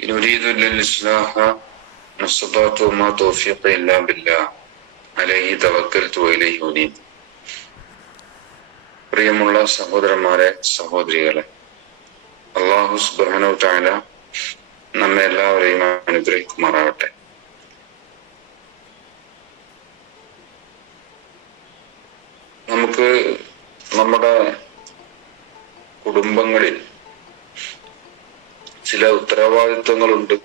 إن أريد إلا الإصلاح ما استطعت وما توفيقي إلا بالله عليه توكلت وإليه أنيب. പ്രിയമുള്ള സഹോദരന്മാരെ, സഹോദരികളെ, അല്ലാഹു സുബ്ഹാനഹു വ തആല നമ്മെ എല്ലാവരെയും അനുഗ്രഹിക്കുമാറാകട്ടെ. നമുക്ക് നമ്മുടെ കുടുംബങ്ങളിൽ ചില ഉത്തരവാദിത്വങ്ങളുണ്ട്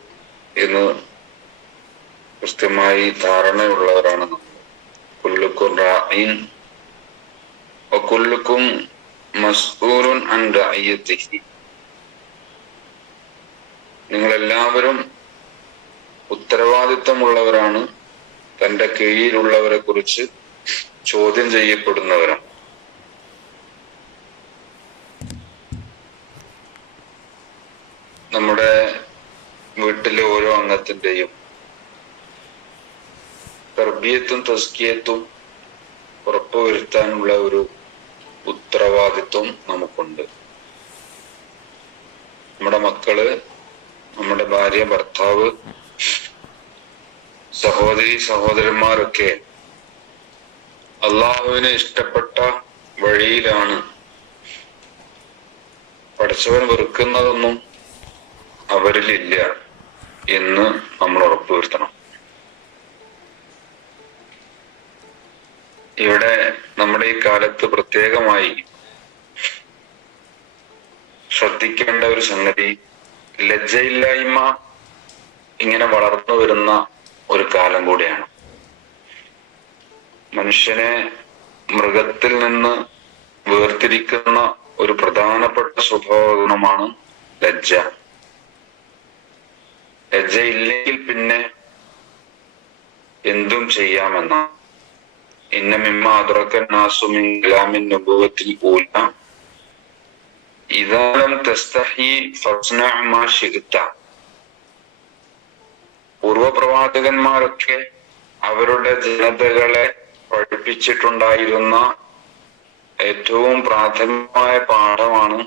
എന്ന് കൃത്യമായി ധാരണയുള്ളവരാണ് നമ്മൾ. കുല്ലുക്കും റാഇൻ വകുല്ലുക്കും മസ്ഊലുൻ അൻ റഅയ്യതിഹി. നിങ്ങളെല്ലാവരും ഉത്തരവാദിത്വമുള്ളവരാണ്, തന്റെ കീഴിലുള്ളവരെ കുറിച്ച് ചോദ്യം ചെയ്യപ്പെടുന്നവരാണ്. നമ്മുടെ വീട്ടിലെ ഓരോ അംഗത്തിന്റെയും തർബിയത്തും തസ്കിയത്തും ഉറപ്പുവരുത്താനുള്ള ഒരു ഉത്തരവാദിത്വം നമുക്കുണ്ട്. നമ്മുടെ മക്കള്, നമ്മുടെ ഭാര്യ, ഭർത്താവ്, സഹോദരി, സഹോദരന്മാരൊക്കെ അള്ളാഹുവിന് ഇഷ്ടപ്പെട്ട വഴിയിലാണ്. പടച്ചവൻ വെറുക്കുന്നതൊന്നും അവരിലില്ല എന്ന് നമ്മൾ ഉറപ്പുവരുത്തണം. ഇവിടെ നമ്മുടെ ഈ കാലത്ത് പ്രത്യേകമായി ശ്രദ്ധിക്കേണ്ട ഒരു സംഗതി, ലജ്ജയില്ലായ്മ ഇങ്ങനെ വളർന്നു വരുന്ന ഒരു കാലം കൂടിയാണ്. മനുഷ്യനെ മൃഗത്തിൽ നിന്ന് വേർതിരിക്കുന്ന ഒരു പ്രധാനപ്പെട്ട സ്വഭാവ ഗുണമാണ് ലജ്ജ. ലജ്ജയില്ലെങ്കിൽ പിന്നെ എന്തും ചെയ്യാമെന്ന ഇന്ന മിമ്മ അദ്റക നാസു മിൻ കലാമിൻ നബുവത്തിൽ ഊല ഇദാ ലം തസ്തഹി ഫസ്ന മാ ശിഅത. പൂർവപ്രവാചകന്മാരൊക്കെ അവരുടെ ജനതകളെ പഠിപ്പിച്ചിട്ടുണ്ടായിരുന്ന ഏറ്റവും പ്രാഥമികമായ പാഠമാണ്,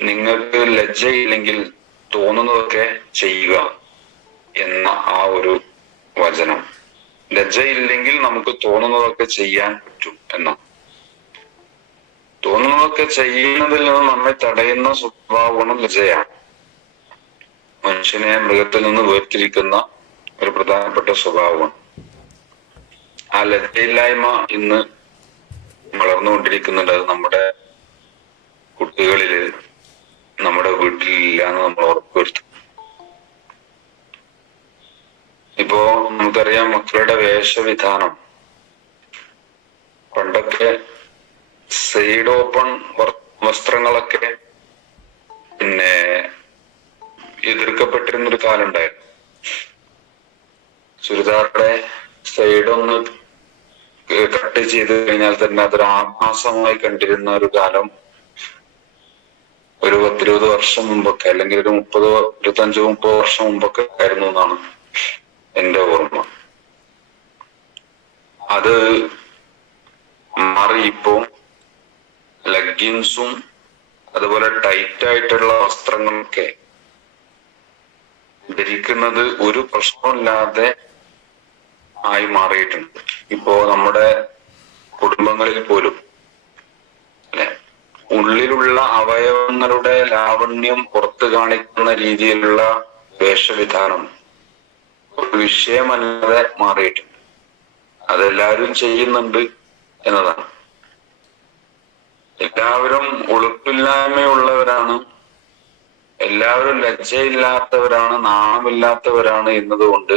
നിങ്ങൾക്ക് ലജ്ജയില്ലെങ്കിൽ തോന്നുന്നതൊക്കെ ചെയ്യുക എന്ന ആ ഒരു വചനം. ലജ്ജയില്ലെങ്കിൽ നമുക്ക് തോന്നുന്നതൊക്കെ ചെയ്യാൻ പറ്റും എന്ന. തോന്നുന്നതൊക്കെ ചെയ്യുന്നതിൽ നിന്ന് നമ്മെ തടയുന്ന സ്വഭാവഗുണം ലജ്ജയാണ്. മനുഷ്യനെ മൃഗത്തിൽ നിന്ന് വേർതിരിക്കുന്ന ഒരു പ്രധാനപ്പെട്ട സ്വഭാവമാണ്. ആ ലജ്ജയില്ലായ്മ ഇന്ന് വളർന്നുകൊണ്ടിരിക്കുന്നുണ്ട്. അത് നമ്മുടെ കുട്ടികളില്, നമ്മുടെ വീട്ടിലില്ല എന്ന് നമ്മൾ ഉറപ്പുവരുത്തും. ഇപ്പോ നമുക്കറിയാം, മക്കളുടെ വേഷവിധാനം. പണ്ടൊക്കെ സൈഡ് ഓപ്പൺ വസ്ത്രങ്ങളൊക്കെ എതിർക്കപ്പെട്ടിരുന്നൊരു കാലം ഉണ്ടായിരുന്നു. ചുരിദാറുടെ സൈഡ് ഒന്ന് കട്ട് ചെയ്ത് കഴിഞ്ഞാൽ തന്നെ അതൊരു ആഭാസമായി കണ്ടിരുന്ന ഒരു കാലം ഒരു 10-20 വർഷം മുമ്പൊക്കെ, അല്ലെങ്കിൽ ഒരു 25-30 വർഷം മുമ്പൊക്കെ ആയിരുന്നു എന്നാണ് എന്റെ ഓർമ്മ. അത് മാറി ഇപ്പോ ലെഗിൻസും അതുപോലെ ടൈറ്റ് ആയിട്ടുള്ള വസ്ത്രങ്ങളൊക്കെ ധരിക്കുന്നത് ഒരു പ്രശ്നമില്ലാതെ ആയി മാറിയിട്ടുണ്ട്. ഇപ്പോ നമ്മുടെ കുടുംബങ്ങളിൽ പോലും അല്ലെ, ഉള്ളിലുള്ള അവയവങ്ങളുടെ ലാവണ്യം പുറത്തു കാണിക്കുന്ന രീതിയിലുള്ള വേഷവിധാനം ഒരു വിഷയമല്ലാതെ മാറിയിട്ടുണ്ട്. അതെല്ലാവരും ചെയ്യുന്നുണ്ട് എന്നതാണ്. എല്ലാവരും ഉളുപ്പില്ലായ്മയുള്ളവരാണ്, എല്ലാവരും ലജ്ജയില്ലാത്തവരാണ്, നാണമില്ലാത്തവരാണ് എന്നതുകൊണ്ട്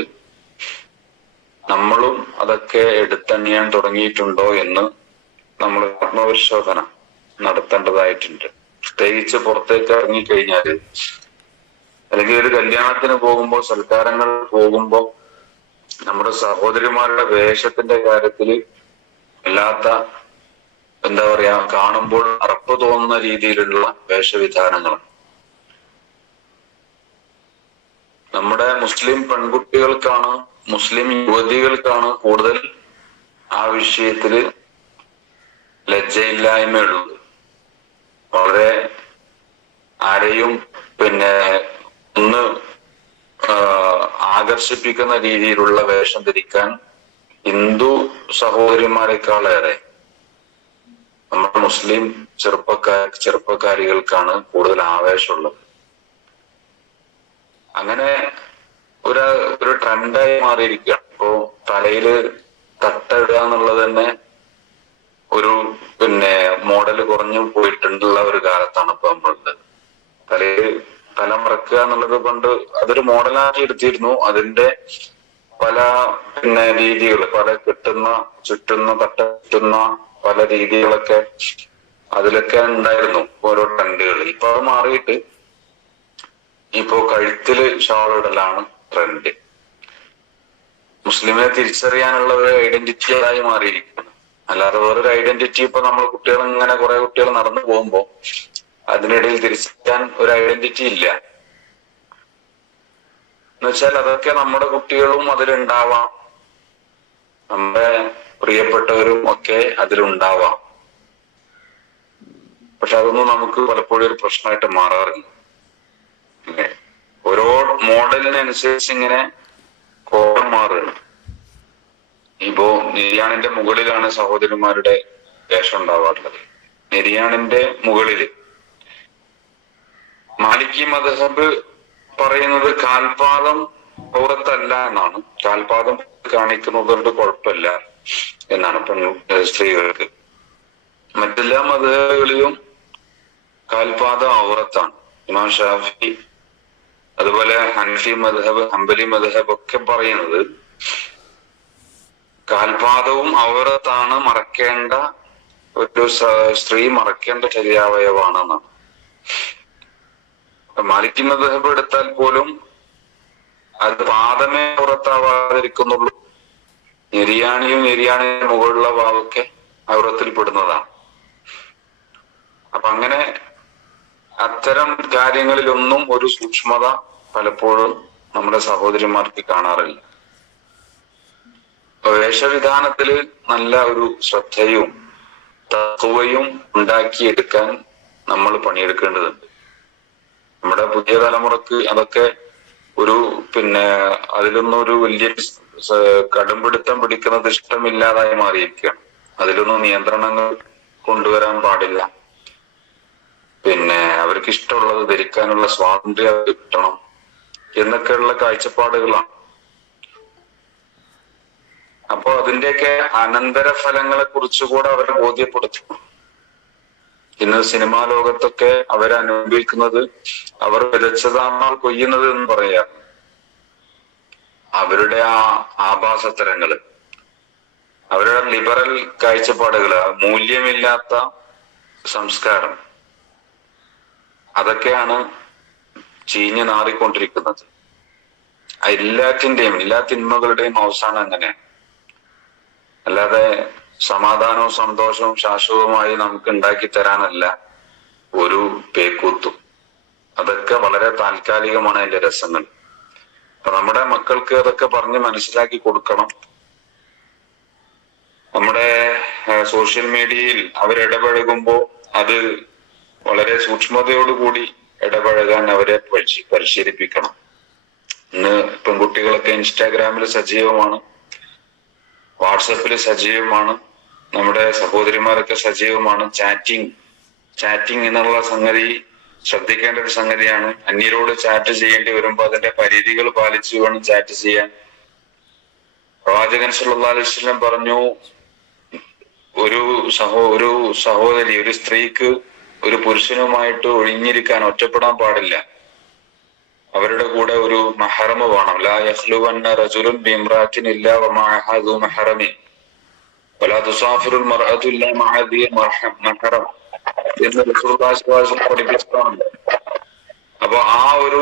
നമ്മളും അതൊക്കെ എടുത്തണിയാൻ തുടങ്ങിയിട്ടുണ്ടോ എന്ന് നമ്മൾ ആത്മപരിശോധന നടത്തേണ്ടതായിട്ടുണ്ട്. പ്രത്യേകിച്ച് പുറത്തേക്ക് ഇറങ്ങിക്കഴിഞ്ഞാല്, അല്ലെങ്കിൽ ഒരു കല്യാണത്തിന് പോകുമ്പോ, സൽക്കാരങ്ങൾ പോകുമ്പോ നമ്മുടെ സഹോദരിമാരുടെ വേഷത്തിന്റെ കാര്യത്തില് വല്ലാത്ത എന്താ പറയാ, കാണുമ്പോൾ അറപ്പ് തോന്നുന്ന രീതിയിലുള്ള വേഷവിധാനങ്ങൾ. നമ്മുടെ മുസ്ലിം പെൺകുട്ടികൾക്കാണ്, മുസ്ലിം യുവതികൾക്കാണ് കൂടുതൽ ആ വിഷയത്തില് ലജ്ജയില്ലായ്മയുള്ളത്. വളരെ ആരെയും പിന്നെ ഒന്ന് ആകർഷിപ്പിക്കുന്ന രീതിയിലുള്ള വേഷം ധരിക്കാൻ ഹിന്ദു സഹോദരിമാരെക്കാളേറെ നമ്മുടെ മുസ്ലിം ചെറുപ്പക്കാരികൾക്കാണ് കൂടുതൽ ആവേശമുള്ളത്. അങ്ങനെ ഒരു ട്രെൻഡായി മാറിയിരിക്കുകയാണ്. ഇപ്പോ തലയില് തട്ടയിടുക എന്നുള്ളത് തന്നെ ഒരു മോഡല് കുറഞ്ഞു പോയിട്ടുള്ള ഒരു കാലത്താണ് ഇപ്പൊ നമ്മളുള്ളത്. തല മറക്കുക എന്നുള്ളത് കൊണ്ട് അതൊരു മോഡലാക്കി എടുത്തിരുന്നു. അതിന്റെ പല രീതികൾ, പല ചുറ്റുന്ന പല രീതികളൊക്കെ അതിലൊക്കെ ഉണ്ടായിരുന്നു ഓരോ ട്രെൻഡുകൾ. ഇപ്പൊ അത് മാറിയിട്ട് ഇപ്പോ കഴുത്തില് ഷാൾ ഇടലാണ് ട്രെൻഡ്. മുസ്ലിമിനെ തിരിച്ചറിയാനുള്ള ഒരു ഐഡന്റിറ്റിയായി മാറിയിരിക്കുന്നു. അല്ലാതെ വേറൊരു ഐഡന്റിറ്റി ഇപ്പൊ നമ്മൾ കുട്ടികൾ ഇങ്ങനെ കുറെ കുട്ടികൾ നടന്നു പോകുമ്പോ അതിനിടയിൽ തിരിച്ചറിയാൻ ഒരു ഐഡന്റിറ്റി ഇല്ല. എന്നുവെച്ചാൽ അതൊക്കെ നമ്മുടെ കുട്ടികളും അതിലുണ്ടാവാം, നമ്മുടെ പ്രിയപ്പെട്ടവരും ഒക്കെ അതിലുണ്ടാവാം. പക്ഷെ അതൊന്നും നമുക്ക് പലപ്പോഴും ഒരു പ്രശ്നമായിട്ട് മാറാറില്ല. ഓരോ മോഡലിനനുസരിച്ച് ഇങ്ങനെ കോലം മാറുകയാണ്. ഇപ്പോ നിര്യാണിന്റെ മുകളിലാണ് സഹോദരന്മാരുടെ വേഷം ഉണ്ടാവാറുള്ളത്. നിര്യാണിന്റെ മുകളില് മാലിക്കി മദ്ഹബ് പറയുന്നത് കാൽപാദം ഔറത്തല്ല എന്നാണ്. കാൽപാദം കാണിക്കുന്നത് കൊണ്ട് കുഴപ്പമില്ല എന്നാണ് സ്ത്രീകൾക്ക്. മറ്റെല്ലാ മദ്ഹബുകളിലും കാൽപാദം ഔറത്താണ്. ഇമാം ഷാഫി അതുപോലെ ഹനഫി മദ്ഹബ്, ഹംബലി മദ്ഹബ് ഒക്കെ പറയുന്നത് കാൽപാദവും ഔറത്താണ്, മറക്കേണ്ട ഒരു സ്ത്രീ മറക്കേണ്ട ശരീരാവയവാണെന്നാണ്. മാലിക്കി മദ്ഹബ് എടുത്താൽ പോലും അത് പാദമേ ഔറത്താവാതിരിക്കുന്നുള്ളൂ. നെരിയാണിയുടെ മുകളിലുള്ള ഭാഗമൊക്കെ ഔറത്തിൽ പെടുന്നതാണ്. അപ്പൊ അങ്ങനെ അത്തരം കാര്യങ്ങളിലൊന്നും ഒരു സൂക്ഷ്മത പലപ്പോഴും നമ്മുടെ സഹോദരിമാർക്ക് കാണാറില്ല. വേഷവിധാനത്തില് നല്ല ഒരു ശ്രദ്ധയും തഖ്വയും ഉണ്ടാക്കിയെടുക്കാൻ നമ്മൾ പണിയെടുക്കേണ്ടതുണ്ട്. നമ്മുടെ പുതിയ തലമുറക്ക് അതൊക്കെ ഒരു അതിലൊന്നും ഒരു വലിയ കടുംപിടുത്തം പിടിക്കുന്നത് ഇഷ്ടമില്ലാതായി മാറിയിരിക്കുകയാണ്. അതിലൊന്നും നിയന്ത്രണങ്ങൾ കൊണ്ടുവരാൻ പാടില്ല. അവർക്ക് ഇഷ്ടമുള്ളത് ധരിക്കാനുള്ള സ്വാതന്ത്ര്യം കിട്ടണം എന്നൊക്കെയുള്ള കാഴ്ചപ്പാടുകളാണ്. അപ്പൊ അതിന്റെയൊക്കെ അനന്തരഫലങ്ങളെ കുറിച്ചുകൂടെ അവരെ ബോധ്യപ്പെടുത്തണം. ഇന്ന് സിനിമാ ലോകത്തൊക്കെ അവരനുഭവിക്കുന്നത് അവർ വിതച്ചതാണ് കൊയ്യുന്നത് എന്ന് പറയാം. അവരുടെ ആ ആഭാസത്തരങ്ങള്, അവരുടെ ലിബറൽ കാഴ്ചപ്പാടുകള്, മൂല്യമില്ലാത്ത സംസ്കാരം, അതൊക്കെയാണ് ചീഞ്ഞു നാറിക്കൊണ്ടിരിക്കുന്നത്. എല്ലാ തിന്മകളുടെയും അവസാനം അങ്ങനെയാണ്. അല്ലാതെ സമാധാനവും സന്തോഷവും ശാശ്വതമായി നമുക്ക് ഉണ്ടാക്കി തരാനല്ല ഒരു പേക്കൂത്തും. അതൊക്കെ വളരെ താൽക്കാലികമാണ് അതിന്റെ രസങ്ങൾ. അപ്പൊ നമ്മുടെ മക്കൾക്ക് അതൊക്കെ പറഞ്ഞ് മനസ്സിലാക്കി കൊടുക്കണം. നമ്മുടെ സോഷ്യൽ മീഡിയയിൽ അവരിടപഴകുമ്പോൾ അത് വളരെ സൂക്ഷ്മതയോടുകൂടി ഇടപഴകാൻ അവരെ പരിശീലിപ്പിക്കണം. ഇന്ന് പെൺകുട്ടികളൊക്കെ ഇൻസ്റ്റാഗ്രാമിൽ സജീവമാണ്, വാട്സപ്പിൽ സജീവമാണ്, നമ്മുടെ സഹോദരിമാരൊക്കെ സജീവമാണ്. ചാറ്റിംഗ് എന്നുള്ള സംഗതി ശ്രദ്ധിക്കേണ്ട ഒരു സംഗതിയാണ്. അന്യരോട് ചാറ്റ് ചെയ്യേണ്ടി വരുമ്പോൾ അതിന്റെ പരിധികൾ പാലിച്ചു വേണം ചാറ്റ് ചെയ്യാൻ. പ്രവാചകൻ സല്ലല്ലാഹു അലൈഹി വസല്ലം പറഞ്ഞു, ഒരു സഹോദരി, ഒരു സ്ത്രീക്ക് ഒരു പുരുഷനുമായിട്ട് ഒഴിഞ്ഞിരിക്കാൻ, ഒറ്റപ്പെടാൻ പാടില്ല. അവരുടെ കൂടെ ഒരു മഹറമ വേണം. ലാ യഖ്ലുവന്ന റജുലുൻ ബിംറാത്തിൻ ഇല്ലാ വമഅഹാ ദു മഹറമിൻ വലാ തുസാഫിറുൽ മർഅതു ഇല്ലാ മഅ ദി മഹറം എന്ന് റസൂലുള്ളാഹി സ്വല്ലല്ലാഹു അലൈഹി വസല്ലം പഠിപ്പിച്ചിട്ടുണ്ട്. അപ്പൊ ആ ഒരു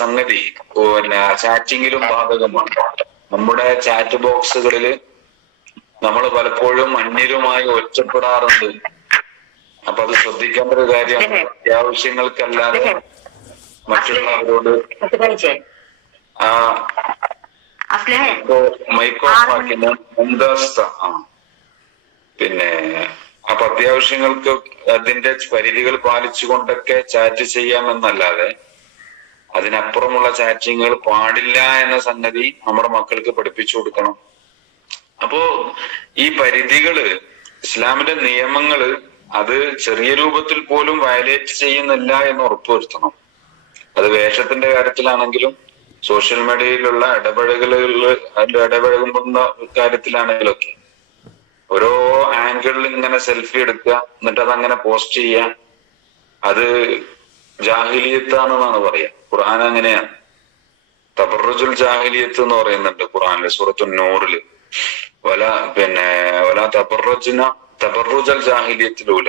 സംഗതി ചാറ്റിങ്ങിലും ബാധകമാണ്. നമ്മുടെ ചാറ്റ് ബോക്സുകളില് നമ്മൾ പലപ്പോഴും അന്യരുമായി ഒറ്റപ്പെടാറുണ്ട്. അപ്പൊ അത് ശ്രദ്ധിക്കേണ്ട ഒരു കാര്യം. അത്യാവശ്യങ്ങൾക്കല്ലാതെ മറ്റുള്ളവരോട് മൈക്കോഫാക്കി മുൻദാസ്ത അപ്പൊ അത്യാവശ്യങ്ങൾക്ക് അതിന്റെ പരിധികൾ പാലിച്ചുകൊണ്ടൊക്കെ ചാറ്റ് ചെയ്യാമെന്നല്ലാതെ അതിനപ്പുറമുള്ള ചാറ്റിങ്ങുകൾ പാടില്ല എന്ന സംഗതി നമ്മുടെ മക്കൾക്ക് പഠിപ്പിച്ചു കൊടുക്കണം. അപ്പോ ഈ പരിധികള്, ഇസ്ലാമിന്റെ നിയമങ്ങള് അത് ചെറിയ രൂപത്തിൽ പോലും വയലേറ്റ് ചെയ്യുന്നില്ല എന്ന് ഉറപ്പുവരുത്തണം. അത് വേഷത്തിന്റെ കാര്യത്തിലാണെങ്കിലും സോഷ്യൽ മീഡിയയിലുള്ള ഇടപഴകുന്ന കാര്യത്തിലാണെങ്കിലൊക്കെ ഓരോ ആംഗിളിൽ ഇങ്ങനെ സെൽഫി എടുക്കുക, എന്നിട്ട് അതങ്ങനെ പോസ്റ്റ് ചെയ്യുക, അത് ജാഹിലിയത്താണെന്നാണ് പറയാ. ഖുർആൻ അങ്ങനെയാണ്. തബറുജുൽ ജാഹിലിയത്ത് എന്ന് പറയുന്നുണ്ട് ഖുർആനില്, സൂറത്തു നൂറില്. വല തബറുജൽ ജാഹിലിയത്തിലൂല,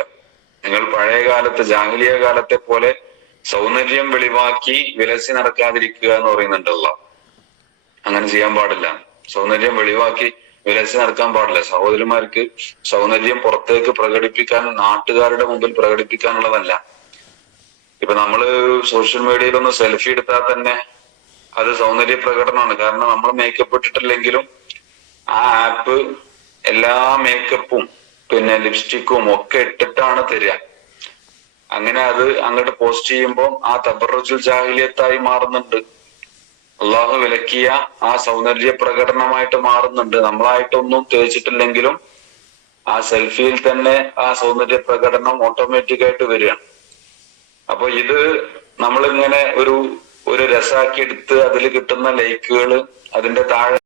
നിങ്ങൾ പഴയ കാലത്ത് ജാഹിലിയ കാലത്തെ പോലെ സൗന്ദര്യം വെളിവാക്കി വിലസി നടക്കാതിരിക്കുക എന്ന് പറയുന്നുണ്ട് അല്ലാഹ്. അങ്ങനെ ചെയ്യാൻ പാടില്ല. സൗന്ദര്യം വെളിവാക്കി വിലസി നടക്കാൻ പാടില്ല. സഹോദരിമാർക്ക് സൗന്ദര്യം പുറത്തേക്ക് പ്രകടിപ്പിക്കാൻ, നാട്ടുകാരുടെ മുമ്പിൽ പ്രകടിപ്പിക്കാനുള്ളതല്ല. ഇപ്പൊ നമ്മള് സോഷ്യൽ മീഡിയയിൽ ഒന്ന് സെൽഫി എടുത്താൽ തന്നെ അത് സൗന്ദര്യ പ്രകടനമാണ്. കാരണം നമ്മൾ മേക്കപ്പ് ഇട്ടിട്ടില്ലെങ്കിലും ആ ആപ്പ് എല്ലാ മേക്കപ്പും പിന്നെ ലിപ്സ്റ്റിക്കും ഒക്കെ ഇട്ടിട്ടാണ് തരിക. അങ്ങനെ അത് അങ്ങോട്ട് പോസ്റ്റ് ചെയ്യുമ്പോൾ ആ തബറുജുൽ ജാഹിലിയത്തായി മാറുന്നുണ്ട്. അള്ളാഹു വിലക്കിയ ആ സൗന്ദര്യ പ്രകടനമായിട്ട് മാറുന്നുണ്ട്. നമ്മളായിട്ടൊന്നും തേച്ചിട്ടില്ലെങ്കിലും ആ സെൽഫിയിൽ തന്നെ ആ സൗന്ദര്യ പ്രകടനം ഓട്ടോമാറ്റിക് ആയിട്ട് വരികയാണ്. അപ്പൊ ഇത് നമ്മളിങ്ങനെ ഒരു രസാക്കി എടുത്ത് അതിൽ കിട്ടുന്ന ലൈക്കുകള്, അതിന്റെ താഴെ